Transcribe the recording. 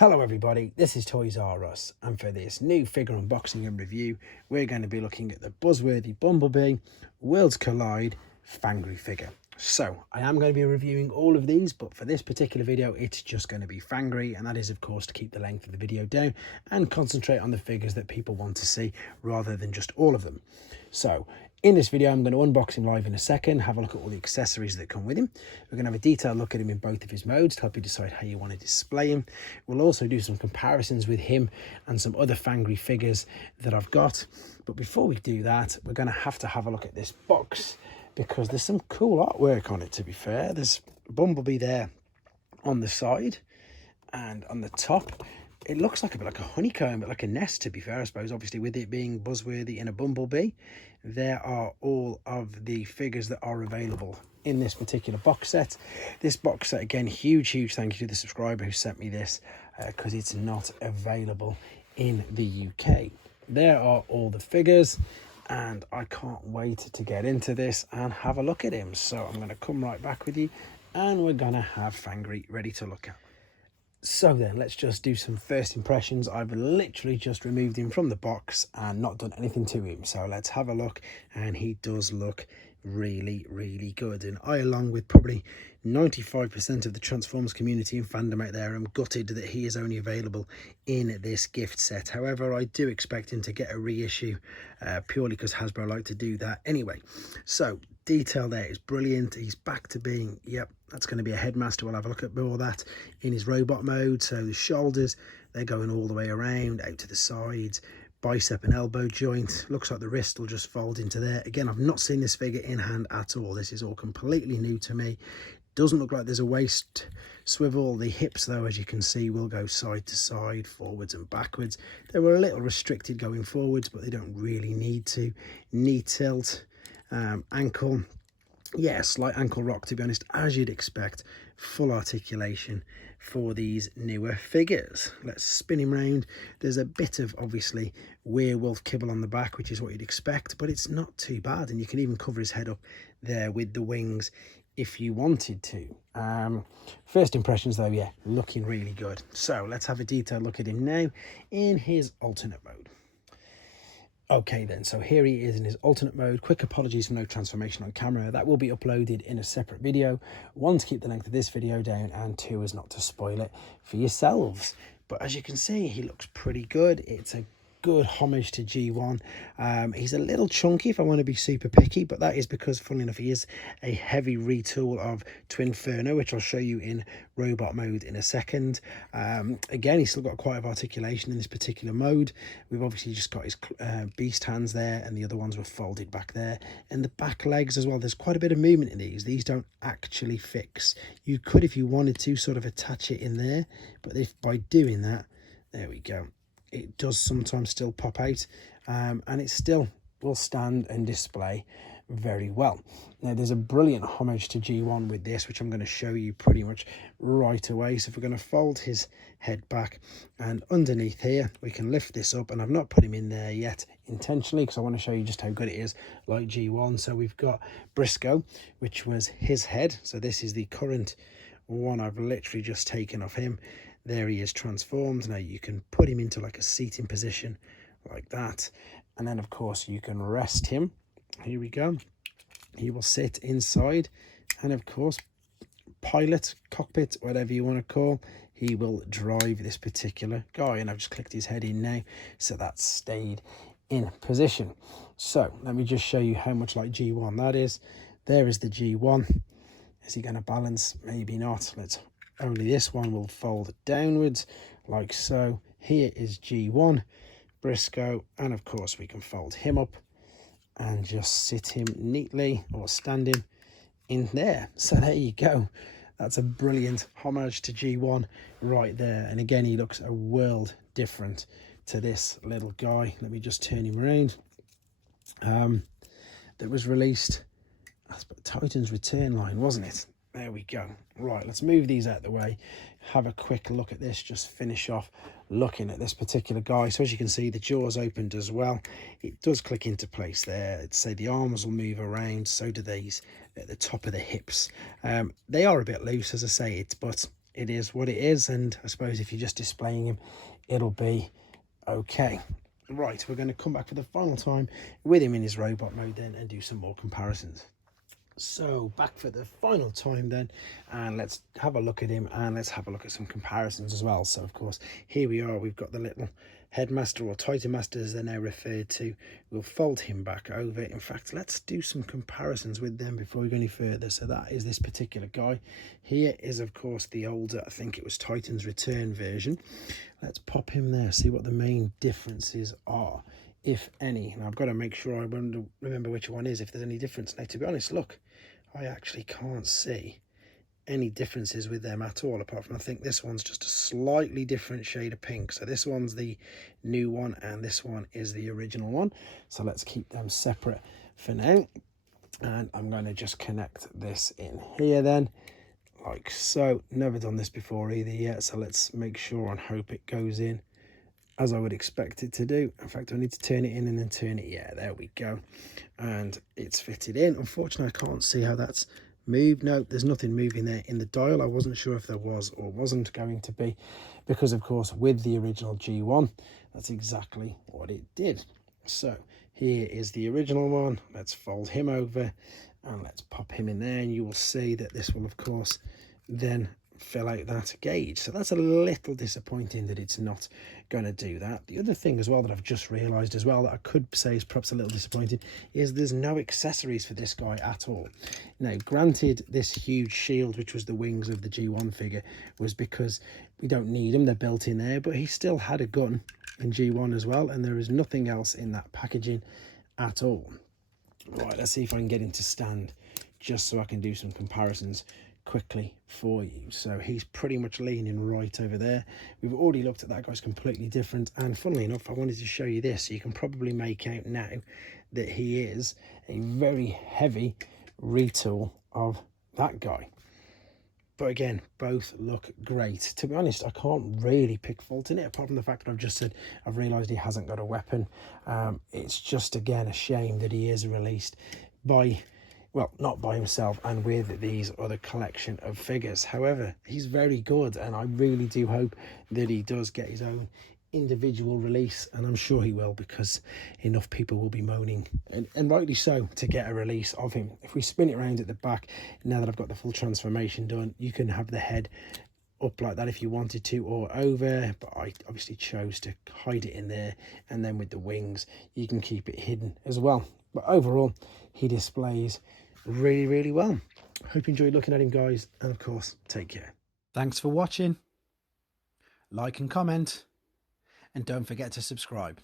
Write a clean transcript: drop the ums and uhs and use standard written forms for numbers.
Hello everybody, this is Toys R Us, and for this new figure unboxing and review, we're going to be looking at the buzzworthy Bumblebee Worlds Collide fangry figure. So, I am going to be reviewing all of these, but for this particular video, it's just going to be fangry, and that is of course to keep the length of the video down and concentrate on the figures that people want to see rather than just all of them. So, in this video, I'm going to unbox him live in a second, have a look at all the accessories that come with him. We're going to have a detailed look at him in both of his modes to help you decide how you want to display him. We'll also do some comparisons with him and some other fangry figures that I've got. But before we do that, we're going to have a look at this box because there's some cool artwork on it, to be fair. There's Bumblebee there on the side and on the top. It looks like a bit like a honeycomb, but like a nest, to be fair, I suppose. Obviously, with it being buzzworthy in a bumblebee, there are all of the figures that are available in this particular box set. This box set, again, huge thank you to the subscriber who sent me this because it's not available in the UK. There are all the figures, and I can't wait to get into this and have a look at him. So I'm going to come right back with you, and we're going to have fangry ready to look at. So then, let's just do some first impressions. I've literally just removed him from the box and not done anything to him. So let's have a look, and he does look really good. And I, along with probably 95% of the Transformers community and fandom out there, am gutted that he is only available in this gift set. However, I do expect him to get a reissue purely because Hasbro like to do that anyway. So detail there is brilliant. He's back to being, yep, that's going to be a headmaster. We'll have a look at all that in his robot mode. So the shoulders, they're going all the way around, out to the sides. Bicep and elbow joint, looks like the wrist will just fold into there. Again, I've not seen this figure in hand at all. This is all completely new to me. Doesn't look like there's a waist swivel. The hips, though, as you can see, will go side to side, forwards and backwards. They were a little restricted going forwards, but they don't really need to. Knee tilt, ankle, yeah, slight ankle rock, to be honest, as you'd expect. Full articulation for these newer figures. Let's spin him round. There's a bit of, obviously, werewolf kibble on the back, which is what you'd expect, but it's not too bad. And you can even cover his head up there with the wings if you wanted to. First impressions, though, yeah, looking really good. So let's have a detailed look at him now in his alternate mode. Okay then, so here he is in his alternate mode. Quick apologies for no transformation on camera. That will be uploaded in a separate video. One, to keep the length of this video down, and two, is not to spoil it for yourselves. But as you can see, he looks pretty good. It's a good homage to G1. He's a little chunky if I want to be super picky, but that is because, funnily enough, he is a heavy retool of Twinferno, which I'll show you in robot mode in a second. Again, he's still got quite a bit of articulation in this particular mode. We've obviously just got his beast hands there, and the other ones were folded back there, and the back legs as well. There's quite a bit of movement in these don't actually fix. You could, if you wanted to, sort of attach it in there, but if by doing that, there we go, it does sometimes still pop out, and it still will stand and display very well. Now, there's a brilliant homage to G1 with this, which I'm going to show you pretty much right away. So if we're going to fold his head back, and underneath here we can lift this up, and I've not put him in there yet intentionally because I want to show you just how good it is like G1. So we've got Briscoe, which was his head. So this is the current one I've literally just taken off him. There he is transformed. Now you can put him into like a seating position like that, and then of course you can rest him. Here we go. He will sit inside, and of course pilot, cockpit, whatever you want to call, he will drive this particular guy. And I've just clicked his head in now, so that's stayed in position. So let me just show you how much like G1 that is. There is the G1. Is he going to balance? Maybe not. Only this one will fold downwards like so. Here is G1 Briscoe, and of course we can fold him up and just sit him neatly, or stand him in there. So there you go. That's a brilliant homage to G1 right there. And again, he looks a world different to this little guy. Let me just turn him around. That was released, that's Titan's Return line, wasn't it? There we go. Right, let's move these out of the way, have a quick look at this, just finish off looking at this particular guy. So as you can see, the jaw's opened as well. It does click into place there. I'd say the arms will move around, so do these at the top of the hips. They are a bit loose, as I say, but it is what it is, and I suppose if you're just displaying him, it'll be okay. Right, we're going to come back for the final time with him in his robot mode then and do some more comparisons. So back for the final time then, and let's have a look at him, and let's have a look at some comparisons as well. So of course, here we are, we've got the little headmaster, or title master as they're now referred to. We'll fold him back over. In fact, let's do some comparisons with them before we go any further. So that is this particular guy. Here is of course the older, I think it was Titan's Return version. Let's pop him there, see what the main differences are, if any. And I've got to make sure I remember which one is, if there's any difference. Now, to be honest, look, I actually can't see any differences with them at all, apart from I think this one's just a slightly different shade of pink. So this one's the new one and this one is the original one. So let's keep them separate for now. And I'm going to just connect this in here then, like so. Never done this before either yet, so let's make sure and hope it goes in as I would expect it to do. In fact, I need to turn it in and then turn it. Yeah, there we go. And it's fitted in. Unfortunately, I can't see how that's moved. No, there's nothing moving there in the dial. I wasn't sure if there was or wasn't going to be, because of course with the original G1, that's exactly what it did. So here is the original one. Let's fold him over and let's pop him in there, and you will see that this will of course then fill out that gauge. So that's a little disappointing that it's not going to do that. The other thing as well that I've just realized as well that I could say is perhaps a little disappointing is there's no accessories for this guy at all. Now granted, this huge shield, which was the wings of the G1 figure, was because we don't need them, they're built in there, but he still had a gun in G1 as well, and there is nothing else in that packaging at all. Right, let's see if I can get him to stand just so I can do some comparisons quickly for you. So he's pretty much leaning right over there. We've already looked at that guy's completely different, and funnily enough, I wanted to show you this so you can probably make out now that he is a very heavy retool of that guy. But again, both look great. To be honest, I can't really pick fault in it, apart from the fact that I've just said I've realised he hasn't got a weapon. It's just, again, a shame that he is released by, well, not by himself and with these other collection of figures. However, he's very good, and I really do hope that he does get his own individual release, and I'm sure he will, because enough people will be moaning, and rightly so, to get a release of him. If we spin it around at the back, now that I've got the full transformation done, you can have the head up like that if you wanted to, or over, but I obviously chose to hide it in there, and then with the wings you can keep it hidden as well. But overall, he displays really, really well. Hope you enjoyed looking at him, guys, and of course, take care. Thanks for watching. Like and comment, and don't forget to subscribe.